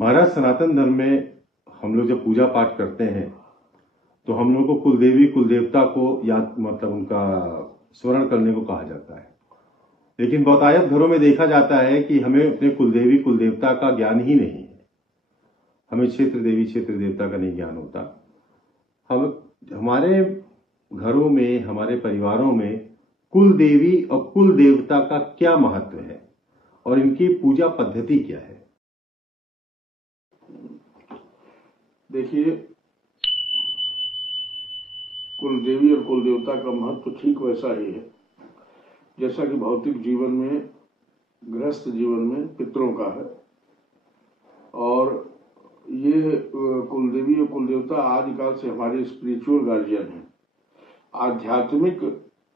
महाराज, सनातन धर्म में हम लोग जब पूजा पाठ करते हैं तो हम लोग को कुलदेवी कुलदेवता को याद मतलब उनका स्मरण करने को कहा जाता है। लेकिन बहुतायत घरों में देखा जाता है कि हमें अपने कुलदेवी कुलदेवता का ज्ञान ही नहीं है। हमें क्षेत्र देवी क्षेत्र देवता का नहीं ज्ञान होता। हम हमारे घरों में, हमारे परिवारों में कुल देवी और कुल देवता का क्या महत्व है और इनकी पूजा पद्धति क्या है? देखिए, कुल देवी और कुल देवता का महत्व ठीक वैसा ही है जैसा कि भौतिक जीवन में, गृहस्थ जीवन में पितरों का है। और ये कुल देवी और कुल देवता आदिकाल से हमारे स्पिरिचुअल गार्जियन हैं, आध्यात्मिक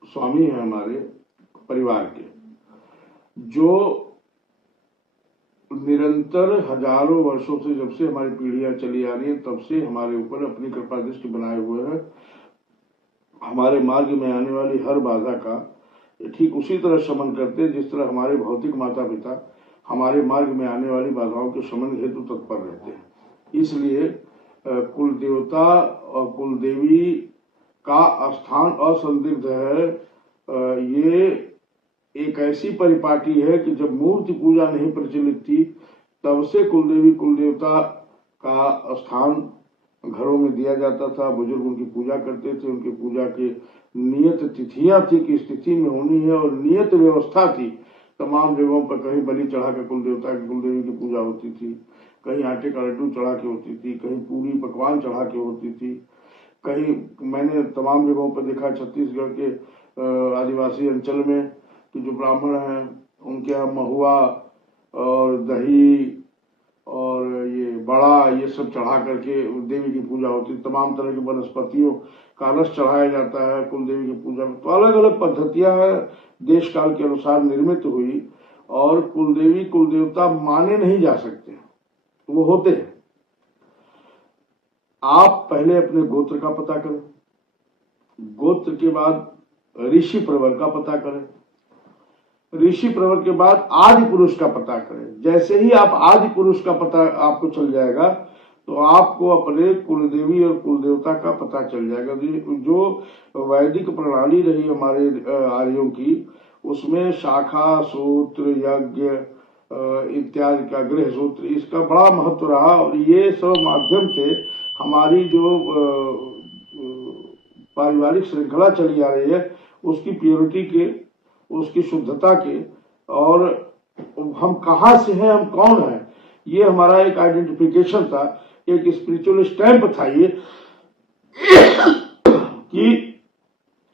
स्वामी हैं हमारे परिवार के, जो निरंतर हजारों वर्षों से, जब से हमारी पीढ़ियां चली आ रही हैं तब से हमारे ऊपर अपनी कृपा दृष्टि बनाए हुए हैं। हमारे मार्ग में आने वाली हर बाधा का ठीक उसी तरह शमन करते हैं जिस तरह हमारे भौतिक माता पिता हमारे मार्ग में आने वाली बाधाओं के शमन हेतु तत्पर रहते हैं। इसलिए कुल देवता और कुल देवी का स्थान असंदिग्ध है। ये एक ऐसी परिपाटी है कि जब मूर्ति पूजा नहीं प्रचलित थी तब से कुलदेवी कुल देवता का स्थान घरों में दिया जाता था। बुजुर्ग उनकी पूजा करते थे, उनकी पूजा की नियत तिथियां थी कि इस तिथि में होनी है और नियत व्यवस्था थी। तमाम जगहों पर कहीं बलि चढ़ा के कुल देवता की कुल देवी की पूजा होती थी, कहीं आटे का लड्डू चढ़ा के होती थी, कहीं पूरी पकवान चढ़ा के होती थी, कहीं मैंने तमाम जगहों पर देखा छत्तीसगढ़ के आदिवासी अंचल में कि जो ब्राह्मण हैं उनके यहाँ महुआ और दही और ये बड़ा ये सब चढ़ा करके देवी की पूजा होती है। तमाम तरह की वनस्पतियों का रस चढ़ाया जाता है कुल देवी की पूजा में। तो अलग अलग पद्धतियां हैं, देश काल के अनुसार निर्मित हुई। और कुल देवी कुल देवता माने नहीं जा सकते, वो होते हैं। आप पहले अपने गोत्र का पता करें, गोत्र के बाद ऋषि प्रवर का पता करें, ऋषि प्रवर के बाद आदि पुरुष का पता करें। जैसे ही आप आदि पुरुष का पता आपको चल जाएगा तो आपको अपने कुलदेवी और कुलदेवता का पता चल जाएगा। जो वैदिक प्रणाली रही हमारे आर्यों की, उसमें शाखा सूत्र, यज्ञ इत्यादि का, गृह सूत्र, इसका बड़ा महत्व रहा। और ये सब माध्यम से हमारी जो पारिवारिक श्रृंखला चली आ रही है उसकी प्योरिटी के, उसकी शुद्धता के, और हम कहाँ से हैं, हम कौन हैं, ये हमारा एक आइडेंटिफिकेशन था, एक स्पिरिचुअल स्टैंप था ये कि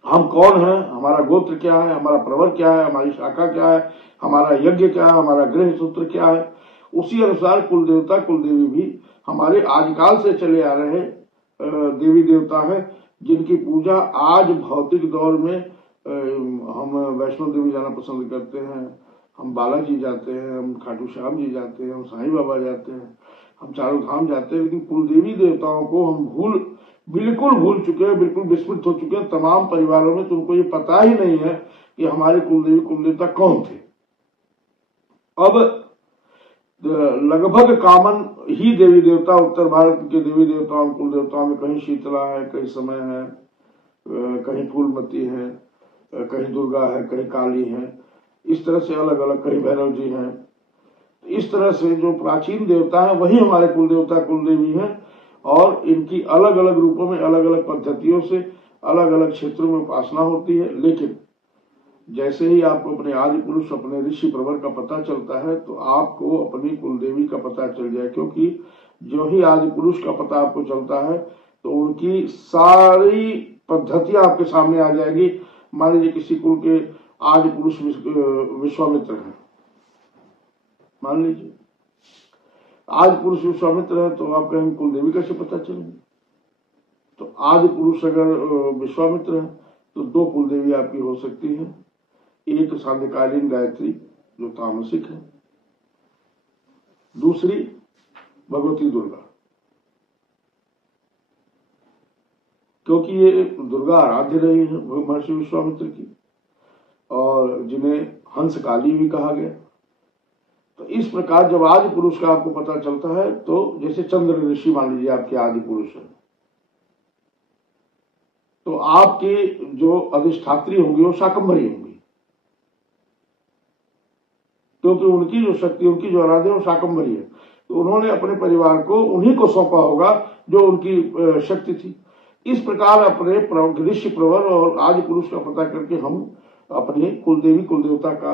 हम कौन हैं, हमारा गोत्र क्या है, हमारा प्रवर क्या है, हमारी शाखा क्या है, हमारा यज्ञ क्या है, हमारा गृह सूत्र क्या है। उसी अनुसार कुल देवता कुल देवी भी हमारे आदिकाल से चले आ रहे देवी देवता हैं, जिनकी पूजा आज भौतिक दौर में हम वैष्णो देवी जाना पसंद करते हैं, हम बालाजी जाते हैं, हम खाटू श्याम जी जाते हैं, हम साईं बाबा जाते हैं, हम चारों धाम जाते हैं। लेकिन कुलदेवी देवताओं को हम बिल्कुल भूल चुके हैं, बिल्कुल विस्मृत हो चुके हैं। तमाम परिवारों में तुमको ये पता ही नहीं है कि हमारे कुलदेवी कुलदेवता कौन थे। अब लगभग कॉमन ही देवी देवता उत्तर भारत के देवी देवताओं कुल देवताओं में कहीं शीतला है, कहीं समय है, कहीं फूलमती है, कहीं दुर्गा है, कहीं काली है, इस तरह से अलग अलग, कहीं भैरव जी हैं। इस तरह से जो प्राचीन देवता है वही हमारे कुल देवता कुल देवी हैं। और इनकी अलग अलग रूपों में, अलग अलग पद्धतियों से, अलग अलग क्षेत्रों में उपासना होती है। लेकिन जैसे ही आपको अपने आदि पुरुष, अपने ऋषि प्रवर का पता चलता है तो आपको अपनी कुल देवी का पता चल जाए, क्योंकि जो ही आदि पुरुष का पता आपको चलता है तो उनकी सारी पद्धतियां आपके सामने आ जाएगी। मान लीजिए किसी कुल के आदि पुरुष विश्वामित्र हैं, मान लीजिए आदि पुरुष विश्वामित्र है, तो आप कहेंगे कुल देवी कैसे पता चलेंगे? तो आदि पुरुष अगर विश्वामित्र है तो दो कुल देवी आपकी हो सकती है। एक सांध्यकालीन गायत्री जो तामसिक है, दूसरी भगवती दुर्गा, क्योंकि ये दुर्गा आराध्य रही है महर्षि विश्वामित्र की, और जिन्हें हंस काली भी कहा गया। तो इस प्रकार जब आदि पुरुष का आपको पता चलता है, तो जैसे चंद्र ऋषि मान लीजिए आपके आदि पुरुष है, तो आपके जो अधिष्ठात्री होंगे वो शाकंभरी होंगी, क्योंकि उनकी जो शक्ति, उनकी जो आराध्य वो शाकंभरी है। तो उन्होंने अपने परिवार को उन्हीं को सौंपा होगा जो उनकी शक्ति थी। इस प्रकार अपने ऋषि प्रवर और आदि पुरुष का पता करके हम अपने कुलदेवी कुलदेवता का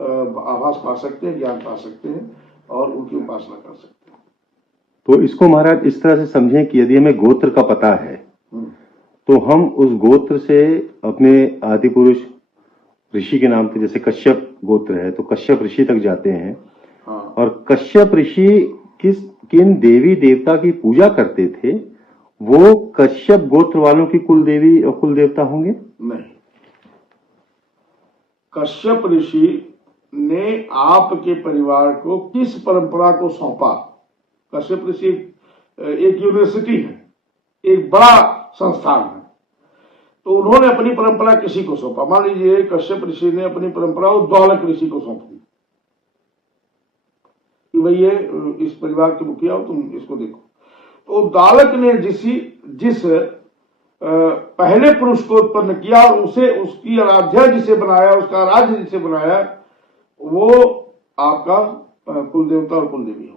आभास पा सकते हैं, ज्ञान पा सकते हैं और उनकी उपासना कर सकते हैं। तो इसको महाराज इस तरह से समझें कि यदि हमें गोत्र का पता है तो हम उस गोत्र से अपने आदि पुरुष ऋषि के नाम पे, जैसे कश्यप गोत्र है तो कश्यप ऋषि तक जाते हैं। हाँ। और कश्यप ऋषि किन देवी देवता की पूजा करते थे, वो कश्यप गोत्र वालों की कुल देवी और कुल देवता होंगे? नहीं, कश्यप ऋषि ने आपके परिवार को किस परंपरा को सौंपा? कश्यप ऋषि एक यूनिवर्सिटी है, एक बड़ा संस्थान है, तो उन्होंने अपनी परंपरा किसी को सौंपा। मान लीजिए कश्यप ऋषि ने अपनी परंपरा उद्दालक ऋषि को सौंप दी कि भाई ये इस परिवार के मुखिया हो, तुम इसको देखो। तो उद्दालक ने जिस पहले पुरुष को उत्पन्न किया और उसे, उसकी आराध्या जिसे बनाया, उसका राज्य जिसे बनाया, वो आपका कुल देवता और कुल देवी हो।